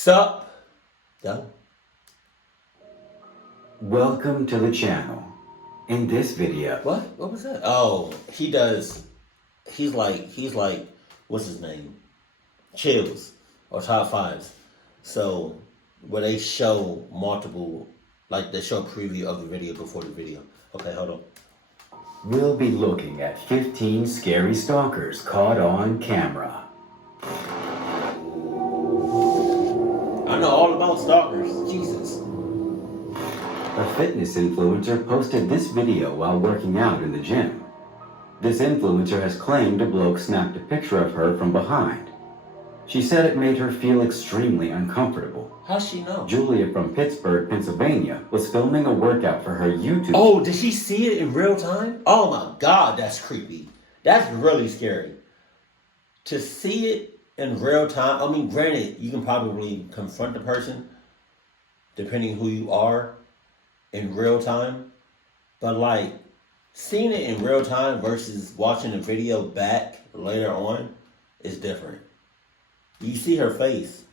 Sup? Yo. Welcome to the channel. In this video, What? What was that? Oh, he does. He's like, what's his name? Chills or top fives. So where they show multiple, like they show a preview of the video before the video. Okay, hold on. we'll be looking at 15 scary stalkers caught on camera. I know all about stalkers. Jesus. A fitness influencer posted this video while working out in the gym. This influencer has claimed a bloke snapped a picture of her from behind. She said it made her feel extremely uncomfortable. How's she know? Julia from Pittsburgh, Pennsylvania, was filming a workout for her YouTube. Oh, did she see it in real time? Oh my God, that's creepy. That's really scary. To see it in real time, I mean, granted, you can probably confront the person, depending who you are, in real time. But like, seeing it in real time versus watching the video back later on is different. You see her face.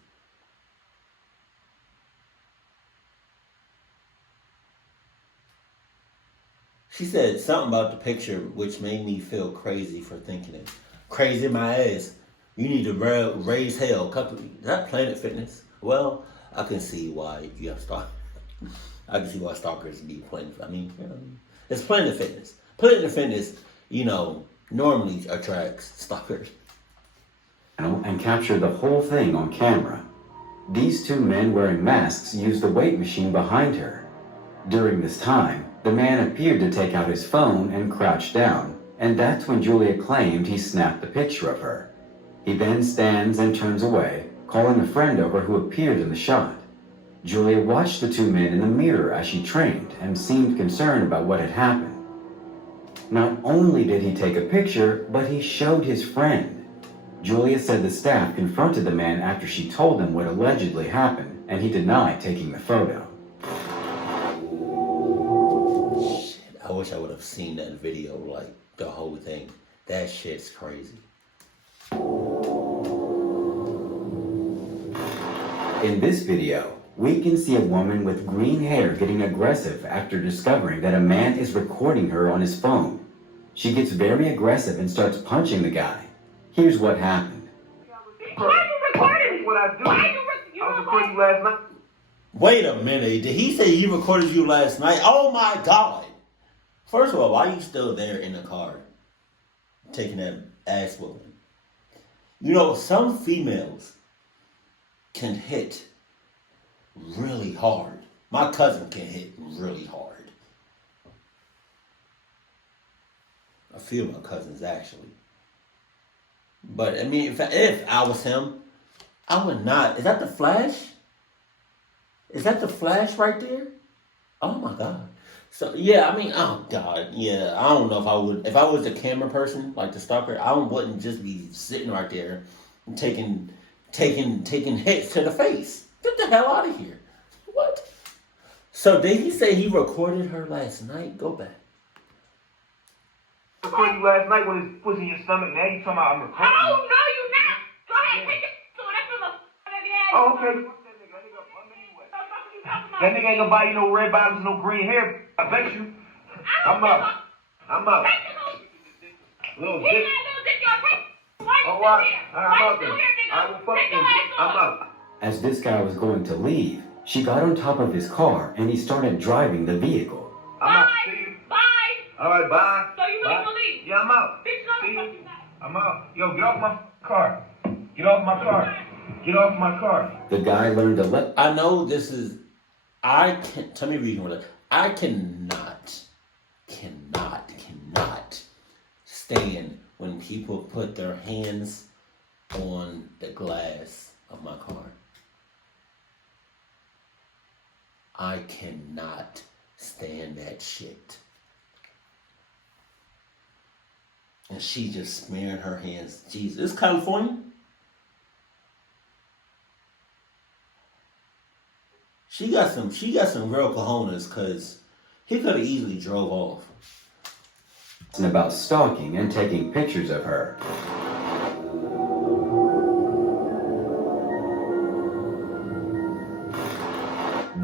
She said something about the picture which made me feel crazy for thinking it. Crazy in my ass. You need to raise hell. Is that Planet Fitness? Well, I can see why you have stalkers. I can see why stalkers be playing. I mean, it's Planet Fitness. Planet Fitness, normally attracts stalkers. And captured the whole thing on camera. These two men wearing masks used the weight machine behind her. During this time, the man appeared to take out his phone and crouch down, and that's when Julia claimed he snapped a picture of her. He then stands and turns away, calling a friend over who appeared in the shot. Julia watched the two men in the mirror as she trained and seemed concerned about what had happened. Not only did he take a picture, but he showed his friend. Julia said the staff confronted the man after she told them what allegedly happened, and he denied taking the photo. Shit, I wish I would have seen that video, like the whole thing. That shit's crazy. In this video, we can see a woman with green hair getting aggressive after discovering that a man is recording her on his phone. She gets very aggressive and starts punching the guy. Here's what happened. Why are you recording me? What I do? Why you I was recording you last night. Wait a minute. Did he say he recorded you last night? Oh my God. First of all, why are you still there in the car taking that ass whooping? Some females can hit really hard. My cousin can hit really hard. A few of my cousins, actually. But, I mean, if I was him, I would not. Is that the flash? Is that the flash right there? Oh, my God. So, yeah, I mean, oh, God. Yeah, I don't know if I would. If I was a camera person, like the stalker, I wouldn't just be sitting right there and taking hits to the face. Get the hell out of here. What? So, did he say he recorded her last night? Go back. I recorded you last night when it was in your stomach. Now you talking about I'm recording. Oh, no, you not. Go ahead, take it. So that's from a Oh, okay. That nigga ain't gonna buy you no red bottoms, no green hair. I bet you. I'm up. Little dick. Oh, what? I'm up then. I will fuck him. I'm up. As this guy was going to leave, she got on top of his car and he started driving the vehicle. I'm up. See you. Bye. All right, bye. So you really believe? Yeah, I'm out. See you. I'm out. Yo, get off my car. Get off my car. Get off my car. The guy learned to I know this is. Tell me reason with it. I cannot stand when people put their hands on the glass of my car. I cannot stand that shit. And she just smearing her hands. Jesus, it's California. She got some real cojones, cause he could have easily drove off. about stalking and taking pictures of her.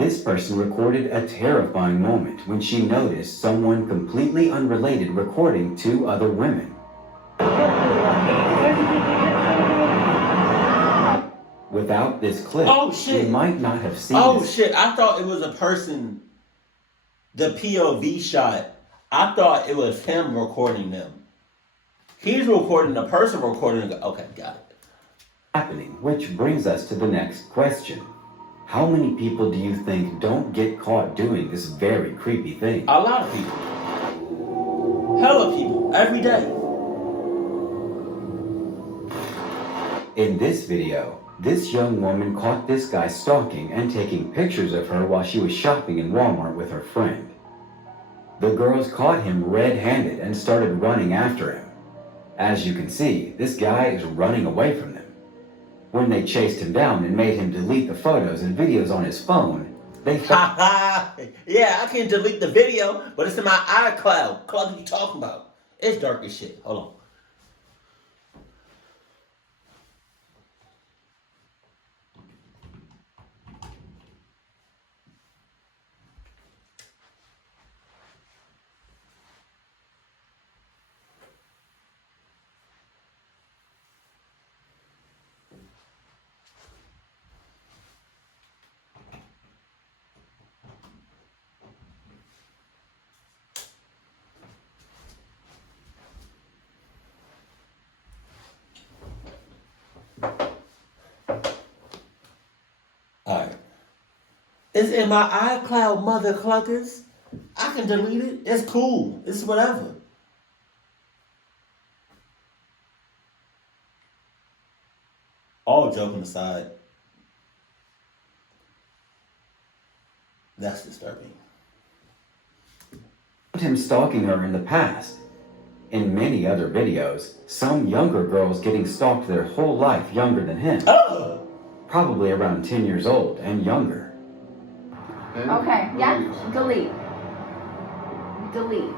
This person recorded a terrifying moment when she noticed someone completely unrelated recording 2 other women. Without this clip, Oh, shit. you might not have seen Oh this. shit, I thought it was a person, the POV shot. I thought it was him recording them. He's recording the person recording. Okay, got it. Happening, which brings us to the next question. How many people do you think don't get caught doing this very creepy thing? A lot of people. Hella people. Every day. In this video, this young woman caught this guy stalking and taking pictures of her while she was shopping in Walmart with her friend. The girls caught him red-handed and started running after him. As you can see, this guy is running away from them. When they chased him down and made him delete the photos and videos on his phone, they thought, Yeah, I can delete the video, but it's in my iCloud. Club, what you talking about? It's dark as shit. Hold on. Alright. It's in my iCloud, mother cluckers. I can delete it. It's cool. It's whatever. All joking aside, that's disturbing. him stalking her in the past. In many other videos, some younger girls getting stalked their whole life younger than him. Oh! Probably around 10 years old and younger. Okay, yeah, delete. Delete.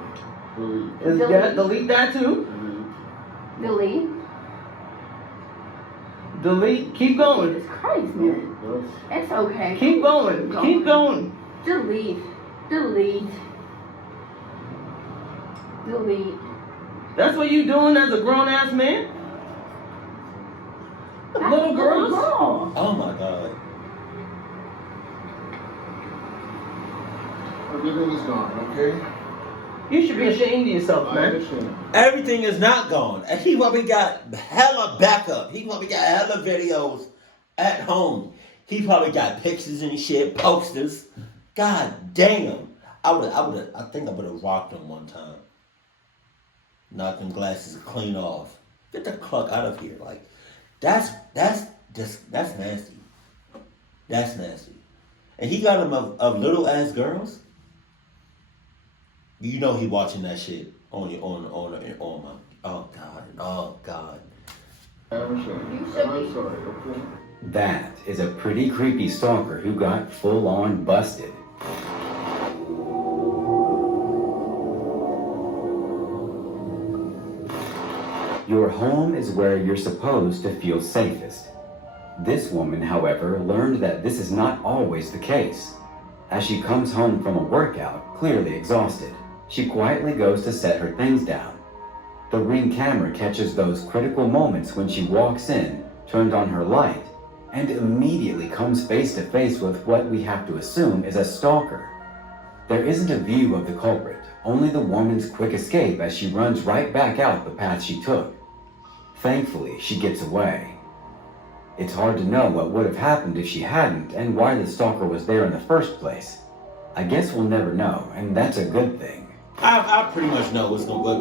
Is that delete that too? Delete. Delete. Keep going. Jesus Christ, man. It's okay. Keep going. Keep going. Delete. Delete. Delete. That's what you doing as a grown ass man? Little girls? Girl. Oh my god. Everything is gone, okay? You should be ashamed of yourself, I man. understand. Everything is not gone. And he probably got hella backup. He probably got hella videos at home. He probably got pictures and shit, posters. God damn. I think I would have rocked him one time. Knocked them glasses clean off. Get the cluck out of here. Like, that's nasty. That's nasty. And he got him of little ass girls. You know he watching that shit on my oh god. I'm sorry. You should I'm be. sorry, okay? That is a pretty creepy stalker who got full on busted. Your home is where you're supposed to feel safest. This woman, however, learned that this is not always the case. As she comes home from a workout, clearly exhausted, she quietly goes to set her things down. The Ring camera catches those critical moments when she walks in, turned on her light, and immediately comes face to face with what we have to assume is a stalker. There isn't a view of the culprit, only the woman's quick escape as she runs right back out the path she took. Thankfully, she gets away. It's hard to know what would have happened if she hadn't and why the stalker was there in the first place. I guess we'll never know, and that's a good thing. I pretty much know what's going what?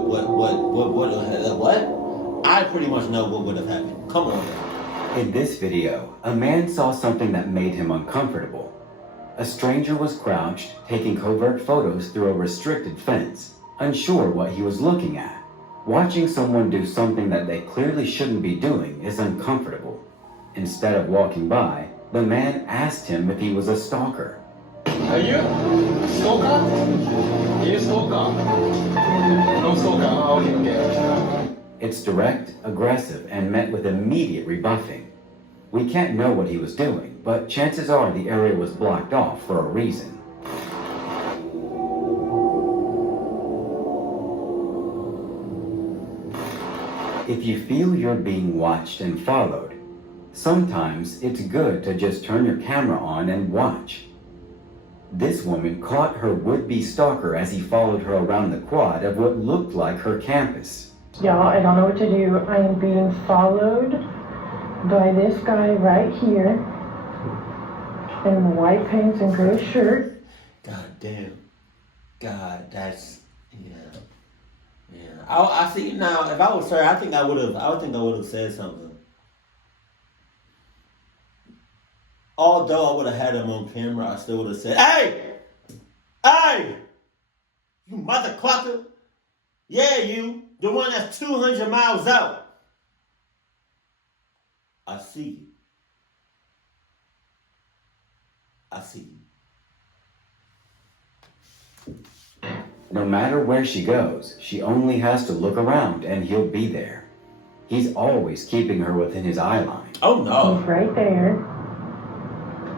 I pretty much know what would have happened. Come on now. In this video, a man saw something that made him uncomfortable. A stranger was crouched, taking covert photos through a restricted fence, unsure what he was looking at. Watching someone do something that they clearly shouldn't be doing is uncomfortable. Instead of walking by, the man asked him if he was a stalker. Are you stalker? Are you stalker? No stalker. Oh, okay. It's direct, aggressive, and met with immediate rebuffing. We can't know what he was doing, but chances are the area was blocked off for a reason. If you feel you're being watched and followed, sometimes it's good to just turn your camera on and watch. This woman caught her would-be stalker as he followed her around the quad of what looked like her campus. Y'all, I don't know what to do. I am being followed by this guy right here in white pants and gray shirt. God damn. God, that's yeah. I see now. If I was her, I think I would have said something. Although I would have had him on camera, I still would have said, "Hey, you mother clucker! Yeah, you, the one that's 200 miles out. I see you. I see you." No matter where she goes, she only has to look around and he'll be there. He's always keeping her within his eye line. Oh no. He's right there.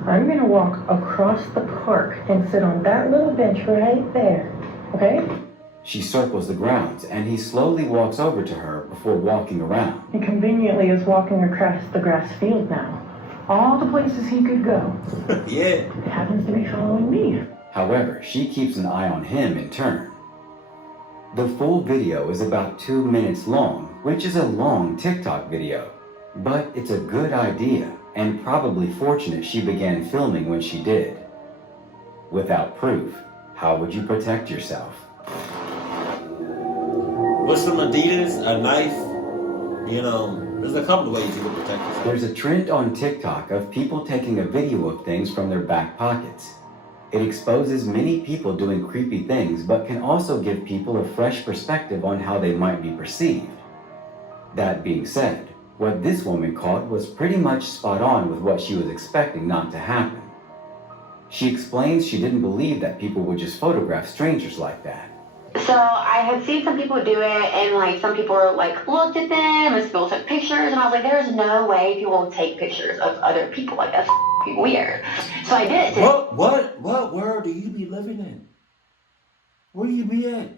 I'm gonna walk across the park and sit on that little bench right there, okay? She circles the grounds and he slowly walks over to her before walking around. He conveniently is walking across the grass field now. All the places he could go. Yeah. He happens to be following me. However, she keeps an eye on him in turn. The full video is about 2 minutes long, which is a long TikTok video. But it's a good idea, and probably fortunate she began filming when she did. Without proof, how would you protect yourself? With some Adidas, a knife, there's a couple of ways you can protect yourself. There's a trend on TikTok of people taking a video of things from their back pockets. It exposes many people doing creepy things, but can also give people a fresh perspective on how they might be perceived. That being said, what this woman caught was pretty much spot on with what she was expecting not to happen. She explains she didn't believe that people would just photograph strangers like that. So I had seen some people do it, and some people were looked at them, and people took pictures, and I was like, there's no way people will take pictures of other people. That's f***ing weird. So I did. What world do you be living in? Where you be at?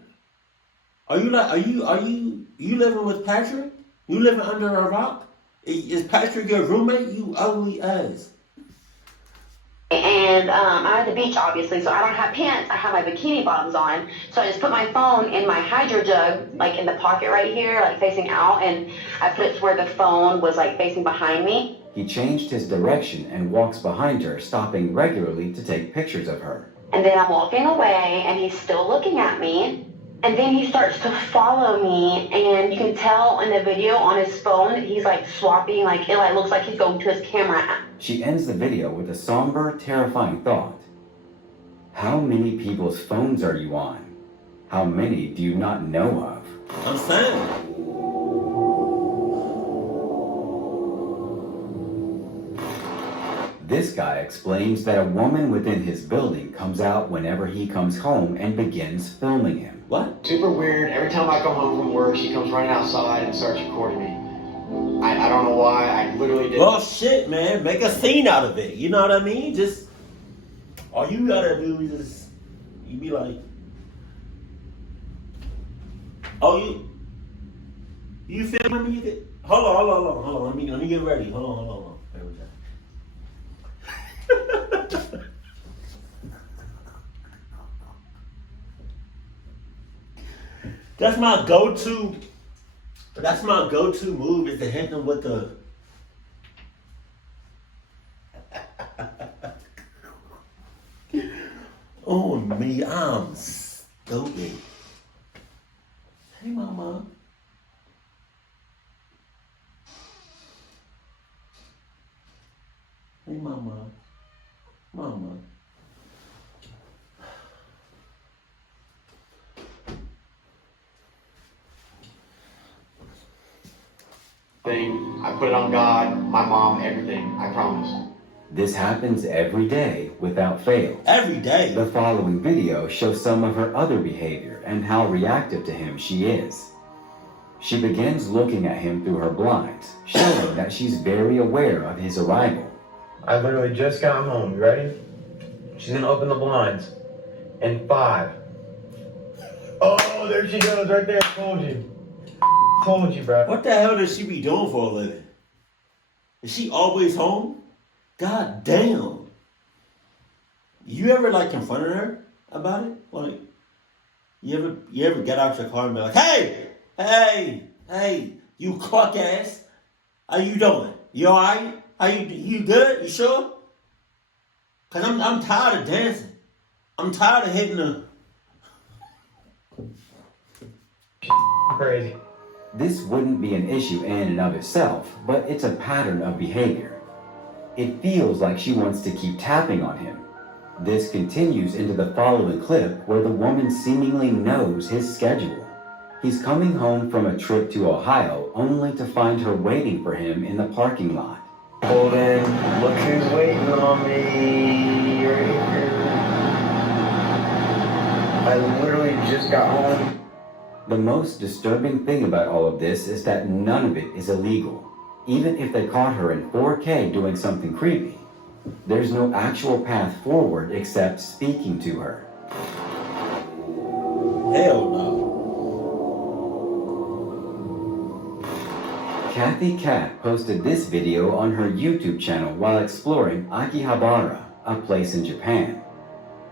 Are you living with Patrick? You living under a rock? Is Patrick your roommate? You ugly ass. And I'm at the beach, obviously, so I don't have pants. I have my bikini bottoms on. So I just put my phone in my hydro jug, in the pocket right here, facing out, and I put it to where the phone was facing behind me. He changed his direction and walks behind her, stopping regularly to take pictures of her. And then I'm walking away, and he's still looking at me. And then he starts to follow me, and you can tell in the video on his phone that he's swapping, it looks like he's going to his camera app. She ends the video with a somber, terrifying thought. How many people's phones are you on? How many do you not know of? I'm saying. This guy explains that a woman within his building comes out whenever he comes home and begins filming him. What? Super weird. Every time I come home from work, she comes running outside and starts recording me. I don't know why. I literally did. Well, shit, man. Make a scene out of it. You know what I mean? Just all you gotta do is you be like, oh, you filming me? Hold on. Let me get ready. Hold on. There we go. That's my go-to move is to hit them with the oh me, I'm stupid. Hey mama. Hey mama. Thing. I put it on God, my mom, everything. I promise. This happens every day without fail. Every day. The following video shows some of her other behavior and how reactive to him she is. She begins looking at him through her blinds, showing that she's very aware of his arrival. I literally just got home. You ready? She's gonna open the blinds. In 5. Oh, there she goes, right there. Told you. Told you, bro. What the hell does she be doing for a living? Is she always home? God damn. You ever like confronted her about it? Like, you ever get out your car and be like, hey, you clock ass, how you doing? You alright? You good? You sure? Cause I'm tired of dancing. I'm tired of hitting the Crazy. This wouldn't be an issue in and of itself, but it's a pattern of behavior. It feels like she wants to keep tapping on him. This continues into the following clip where the woman seemingly knows his schedule. He's coming home from a trip to Ohio only to find her waiting for him in the parking lot. Holden, look who's waiting on me. Right here. I literally just got home. The most disturbing thing about all of this is that none of it is illegal. Even if they caught her in 4K doing something creepy, there's no actual path forward except speaking to her. hell no. Kathy Cat posted this video on her YouTube channel while exploring Akihabara, a place in Japan.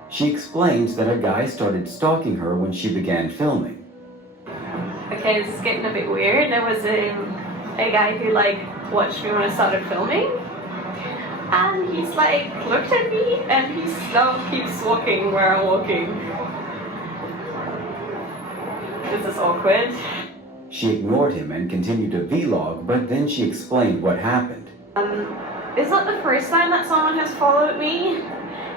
She explains that a guy started stalking her when she began filming. Okay, this is getting a bit weird. There was a guy who watched me when I started filming, and he's looked at me and he still keeps walking where I'm walking. This is awkward. She ignored him and continued to vlog, but then she explained what happened. It's not the first time that someone has followed me.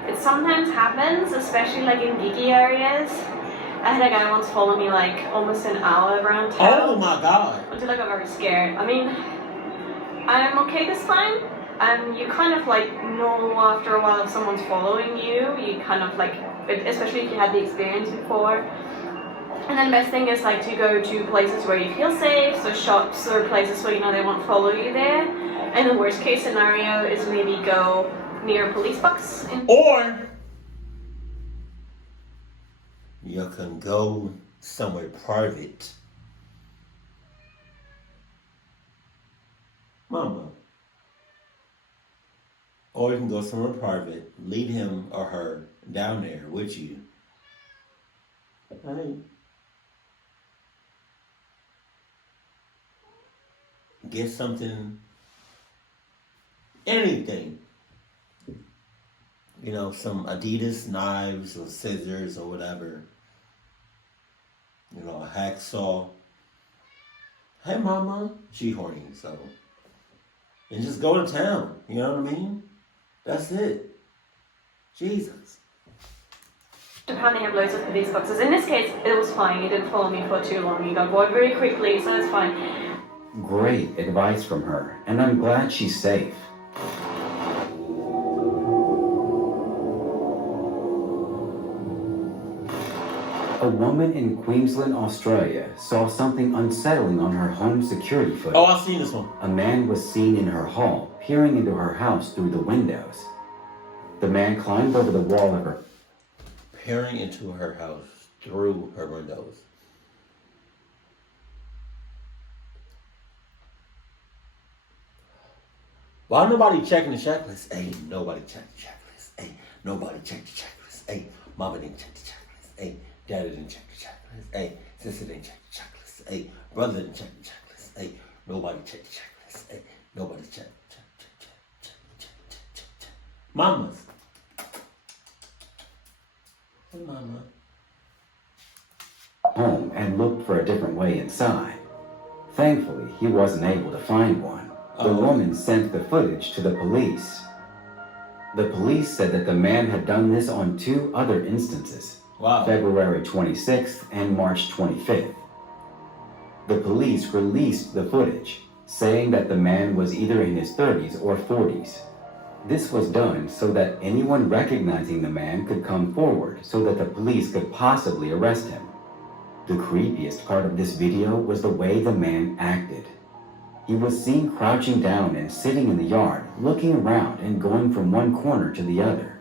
It sometimes happens, especially in geeky areas. I had a guy once follow me almost an hour around town. Oh my god. Until I got very scared. I mean, I'm okay this time. You kind of know after a while if someone's following you. You kind of especially if you had the experience before. And then the best thing is to go to places where you feel safe, so shops or places where they won't follow you there. And the worst case scenario is maybe go near a police box. Or you can go somewhere private. Mama. Or you can go somewhere private, lead him or her down there with you. Hey. Get something, anything. Some Adidas knives or scissors or whatever. A hacksaw. Hey, mama. She horny, so. And just go to town. You know what I mean? That's it. Jesus. Japan, they have loads of police boxes. In this case, it was fine. He didn't follow me for too long. He got bored very quickly, so it's fine. Great advice from her, and I'm glad she's safe. A woman in Queensland, Australia saw something unsettling on her home security footage. Oh, I've seen this one. A man was seen in her hall, peering into her house through the windows. The man climbed over the wall of her... Peering into her house through her windows. Why nobody checking the checklist? Hey, nobody check the checklist. Hey, nobody check the checklist. Hey, mama didn't check the checklist. Hey, daddy didn't check the checklist. Hey, sister didn't check the checklist. Hey, brother didn't check the checklist. Hey, nobody check the checklist. Hey, nobody check. Mamas. Hey, mama. home and looked for a different way inside. Thankfully, he wasn't able to find one. The woman sent the footage to the police. The police said that the man had done this on 2 other instances, February 26th and March 25th. The police released the footage, saying that the man was either in his 30s or 40s. This was done so that anyone recognizing the man could come forward so that the police could possibly arrest him. The creepiest part of this video was the way the man acted. He was seen crouching down and sitting in the yard, looking around and going from one corner to the other.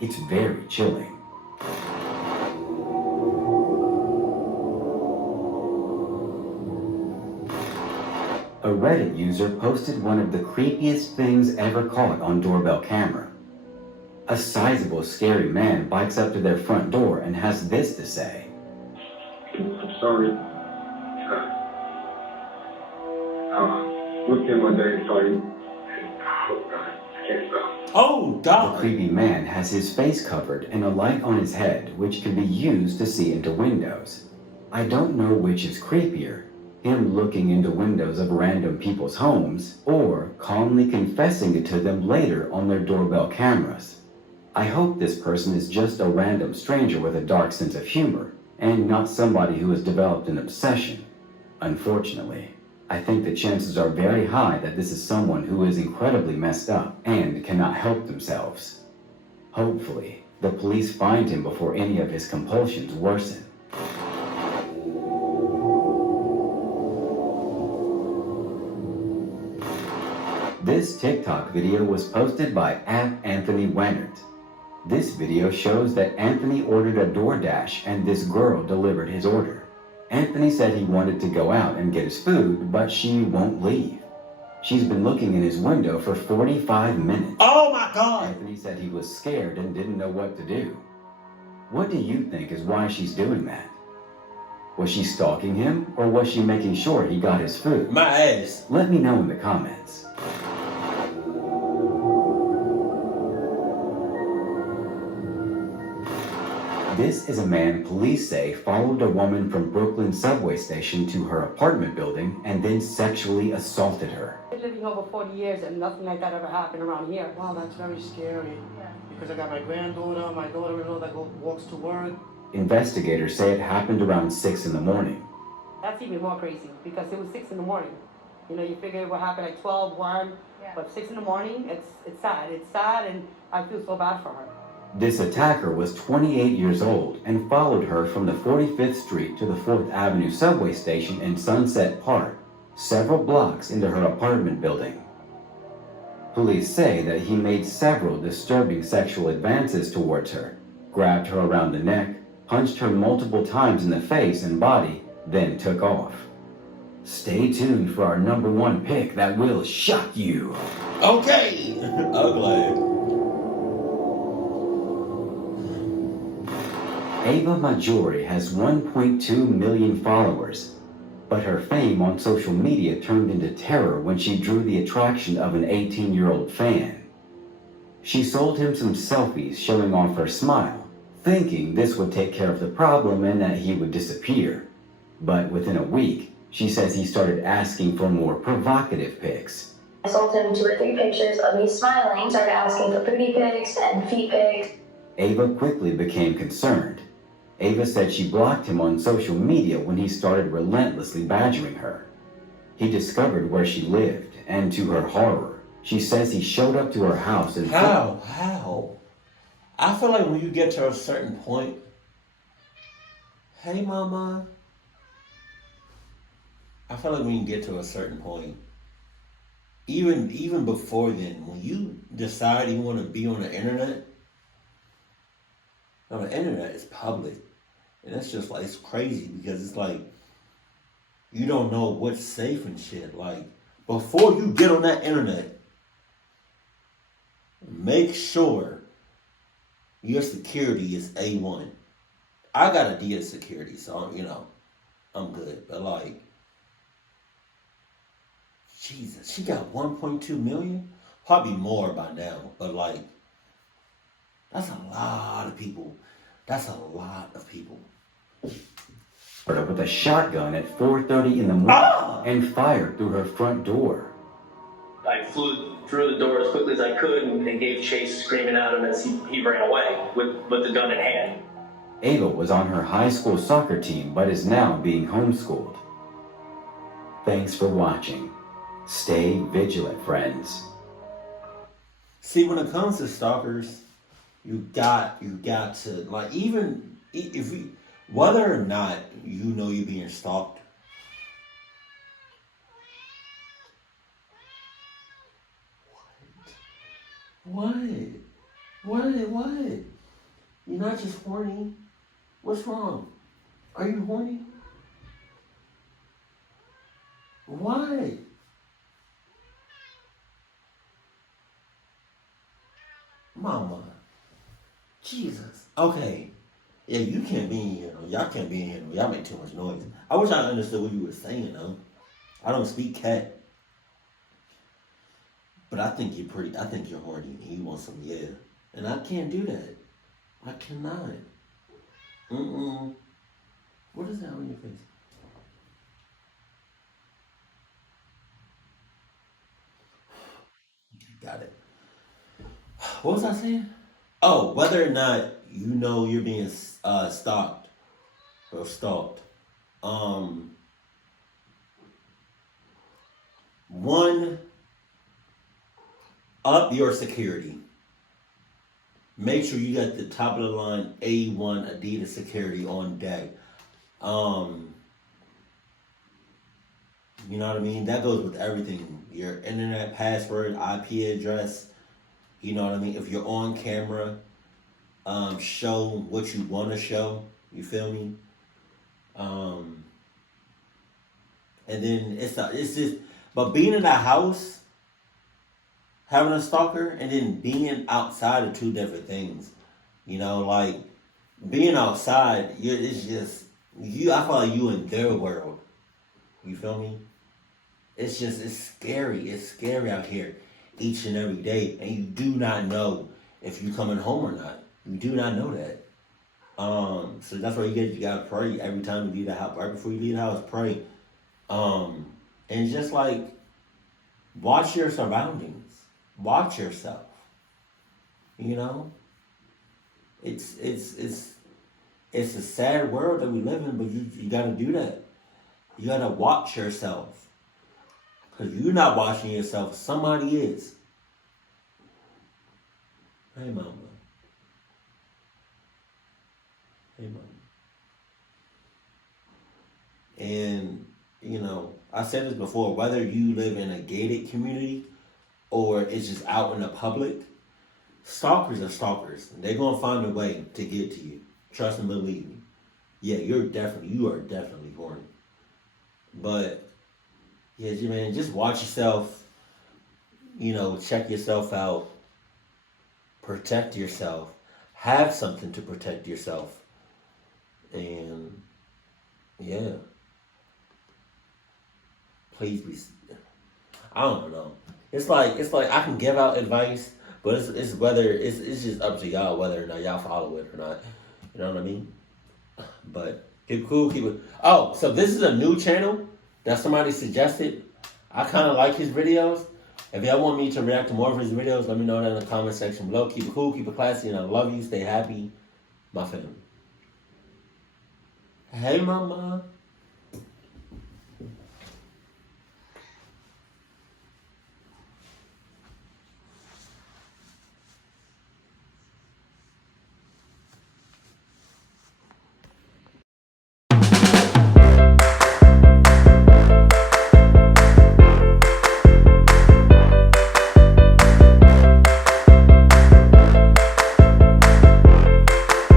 It's very chilling. A Reddit user posted one of the creepiest things ever caught on doorbell camera. A sizable, scary man bikes up to their front door and has this to say. I'm sorry. Looked in my day, sorry. I can't stop. Oh, God. The creepy man has his face covered and a light on his head, which can be used to see into windows. I don't know which is creepier, him looking into windows of random people's homes, or calmly confessing it to them later on their doorbell cameras. I hope this person is just a random stranger with a dark sense of humor, and not somebody who has developed an obsession. Unfortunately, I think the chances are very high that this is someone who is incredibly messed up and cannot help themselves. Hopefully, the police find him before any of his compulsions worsen. This TikTok video was posted by @Anthony Wennert. This video shows that Anthony ordered a DoorDash and this girl delivered his order. Anthony said he wanted to go out and get his food, but she won't leave. She's been looking in his window for 45 minutes. Oh my God! Anthony said he was scared and didn't know what to do. What do you think is why she's doing that? Was she stalking him, or was she making sure he got his food? My ass. Let me know in the comments. This is a man police say followed a woman from Brooklyn subway station to her apartment building and then sexually assaulted her. I've been living over 40 years and nothing like that ever happened around here. Wow, that's very scary. Because I got my granddaughter, my daughter-in-law that walks to work. Investigators say it happened around 6 in the morning. That's even more crazy because it was 6 in the morning. You know, you figure it would happen at 12, 1, but 6 in the morning, it's sad. It's sad and I feel so bad for her. This attacker was 28 years old and followed her from the 45th Street to the 4th Avenue subway station in Sunset Park, several blocks into her apartment building. Police say that he made several disturbing sexual advances towards her, grabbed her around the neck, punched her multiple times in the face and body, then took off. Stay tuned for our #1 pick that will shock you. Okay. Ugly. Ava Majori has 1.2 million followers, but her fame on social media turned into terror when she drew the attraction of an 18-year-old fan. She sold him some selfies showing off her smile, thinking this would take care of the problem and that he would disappear. But within a week, she says he started asking for more provocative pics. I sold him 2 or 3 pictures of me smiling, started asking for booty pics and feet pics. Ava quickly became concerned. Ava said she blocked him on social media when he started relentlessly badgering her. He discovered where she lived, and to her horror, she says he showed up to her house and... How? I feel like when you get to a certain point, hey mama, I feel like when you get to a certain point, even before then, when you decide you want to be on the internet is public. And it's just like, it's crazy because it's like, you don't know what's safe and shit. Like, before you get on that internet, make sure your security is A1. I got a D of security, so, I'm good. But like, Jesus, she got 1.2 million? Probably more by now, but like, that's a lot of people. That's a lot of people. With a shotgun at 4:30 in the morning and fired through her front door. I flew through the door as quickly as I could and gave chase, screaming at him as he ran away with the gun in hand. Ava was on her high school soccer team but is now being homeschooled. Thanks for watching. Stay vigilant, friends. See, when it comes to stalkers, you got to, like, even if we, Whether or not you know you're being stalked, what? What? You're not just horny. What's wrong? Are you horny? What? Mama. Jesus. Okay. Yeah, you can't be in here. Y'all can't be in here. Y'all make too much noise. I wish I understood what you were saying, though. I don't speak cat. But I think you're pretty. I think you're horny. And you want some, yeah. And I can't do that. I cannot. What is that on your face? Got it. What was I saying? Oh, whether or not you know you're being stalked or stalked. One, up your security. Make sure you got the top of the line A1 Adidas security on deck. You know what I mean? That goes with everything. Your internet password, IP address. You know what I mean? If you're on camera, show what you want to show. You feel me? And then it's just, but being in a house, having a stalker, and then being outside are two different things. You know, like being outside, it's just you. I feel like you in their world. You feel me? It's scary. It's scary out here each and every day. And you do not know if you're coming home or not. You do not know that. So that's why you gotta pray every time you leave the house. Right before you leave the house, pray. And just like watch your surroundings. Watch yourself. You know? It's a sad world that we live in, but you gotta do that. You gotta watch yourself. Because you're not watching yourself, somebody is. Hey, mama. Hey, mama. And, you know, I said this before, whether you live in a gated community or it's just out in the public, stalkers are stalkers. They're going to find a way to get to you. Trust and believe me. Yeah, you are definitely horny. But, yeah, man, just watch yourself, you know, check yourself out, protect yourself, have something to protect yourself, and, yeah, please be, I don't know, it's like I can give out advice, but it's whether, it's just up to y'all whether or not y'all follow it or not, you know what I mean, but keep it cool, oh, so this is a new channel that somebody suggested. I kind of like his videos. If y'all want me to react to more of his videos, let me know that in the comment section below. Keep it cool, keep it classy, and I love you. Stay happy, my family. Hey, mama.